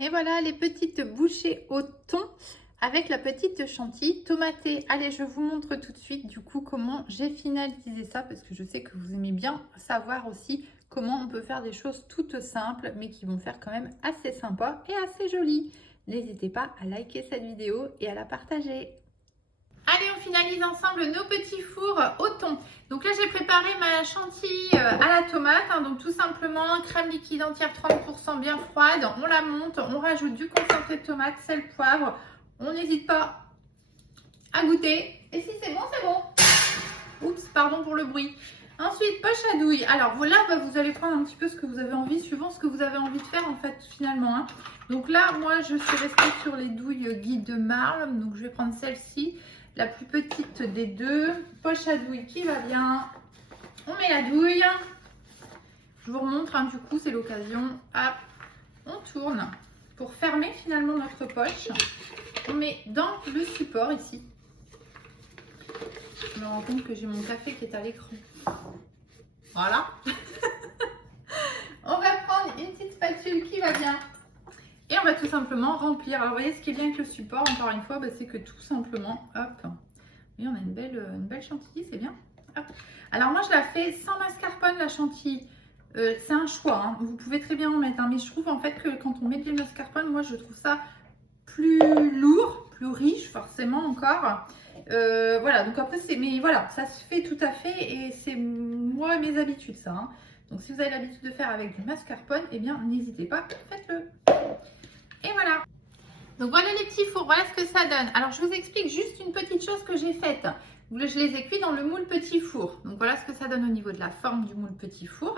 Et voilà les petites bouchées au thon avec la petite chantilly tomatée. Allez, je vous montre tout de suite du coup comment j'ai finalisé ça parce que je sais que vous aimez bien savoir aussi comment on peut faire des choses toutes simples mais qui vont faire quand même assez sympa et assez jolies. N'hésitez pas à liker cette vidéo et à la partager. Allez, on finalise ensemble nos petits fours au thon. Donc là, j'ai préparé ma chantilly à la tomate. Donc tout simplement, crème liquide entière 30% bien froide. On la monte, on rajoute du concentré de tomate, sel, poivre. On n'hésite pas à goûter. Et si c'est bon, c'est bon. Oups, pardon pour le bruit. Ensuite, poche à douille. Alors là, vous allez prendre un petit peu ce que vous avez envie, suivant ce que vous avez envie de faire en fait finalement. Donc là, moi, je suis restée sur les douilles Guy de Marle. Donc je vais prendre celle-ci. La plus petite des deux, poche à douille qui va bien. On met la douille. Je vous remontre, du coup, c'est l'occasion. Hop, on tourne pour fermer finalement notre poche. On met dans le support ici. Je me rends compte que j'ai mon café qui est à l'écran. Voilà. On va prendre une petite spatule qui va bien. Et on va tout simplement remplir. Alors, vous voyez, ce qui est bien avec le support, encore une fois, c'est que tout simplement, hop, et on a une belle chantilly, c'est bien. Hop. Alors, moi, je la fais sans mascarpone, la chantilly. C'est un choix, vous pouvez très bien en mettre, mais je trouve en fait que quand on met du mascarpone, moi, je trouve ça plus lourd, plus riche, forcément encore. Voilà, donc après, mais voilà, ça se fait tout à fait et c'est moi mes habitudes, ça. Donc, si vous avez l'habitude de faire avec du mascarpone, eh bien, n'hésitez pas, faites-le. Et voilà. Donc voilà les petits fours, voilà ce que ça donne. Alors je vous explique juste une petite chose que j'ai faite. Je les ai cuits dans le moule petit four. Donc voilà ce que ça donne au niveau de la forme du moule petit four.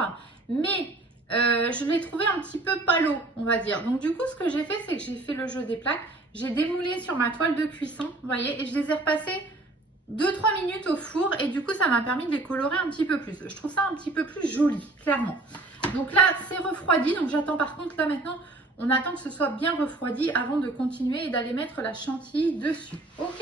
Mais je l'ai trouvé un petit peu palo, on va dire. Donc du coup ce que j'ai fait, c'est que j'ai fait le jeu des plaques. J'ai démoulé sur ma toile de cuisson, vous voyez, et je les ai repassés 2-3 minutes au four. Et du coup ça m'a permis de les colorer un petit peu plus. Je trouve ça un petit peu plus joli, clairement. Donc là c'est refroidi, donc j'attends par contre là maintenant... On attend que ce soit bien refroidi avant de continuer et d'aller mettre la chantilly dessus. Ok,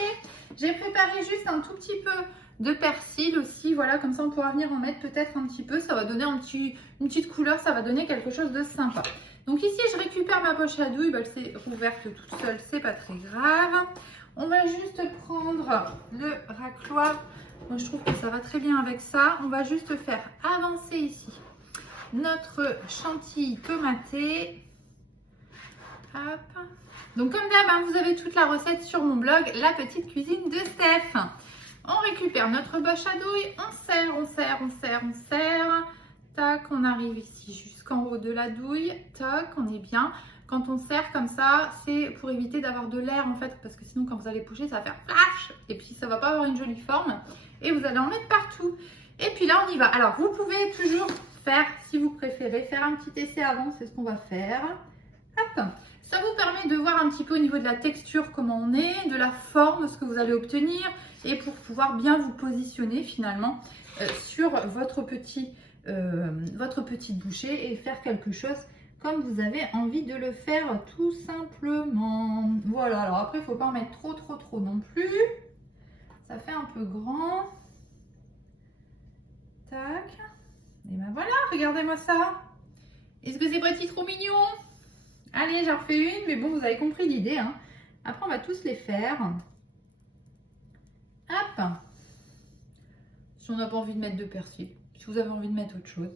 j'ai préparé juste un tout petit peu de persil aussi. Voilà, comme ça on pourra venir en mettre peut-être un petit peu. Ça va donner une petite couleur, ça va donner quelque chose de sympa. Donc ici, je récupère ma poche à douille. Elle s'est rouverte toute seule, c'est pas très grave. On va juste prendre le racloir. Moi, je trouve que ça va très bien avec ça. On va juste faire avancer ici notre chantilly tomatée. Hop. Donc comme d'hab, vous avez toute la recette sur mon blog, la petite cuisine de Steph. On récupère notre bâche à douille, on serre. Tac, on arrive ici jusqu'en haut de la douille. Tac, on est bien. Quand on serre comme ça, c'est pour éviter d'avoir de l'air en fait, parce que sinon quand vous allez pousser, ça va faire flash et puis ça va pas avoir une jolie forme. Et vous allez en mettre partout. Et puis là, on y va. Alors, vous pouvez toujours faire, si vous préférez, faire un petit essai avant, c'est ce qu'on va faire. Hop. Ça vous permet de voir un petit peu au niveau de la texture comment on est, de la forme, ce que vous allez obtenir et pour pouvoir bien vous positionner finalement sur votre petite bouchée et faire quelque chose comme vous avez envie de le faire tout simplement. Voilà, alors après il ne faut pas en mettre trop non plus. Ça fait un peu grand. Tac. Et ben voilà, regardez-moi ça. Est-ce que c'est pas trop mignon ? Allez, j'en refais une, mais bon, vous avez compris l'idée. Après, on va tous les faire. Hop. Si on n'a pas envie de mettre de persil, si vous avez envie de mettre autre chose,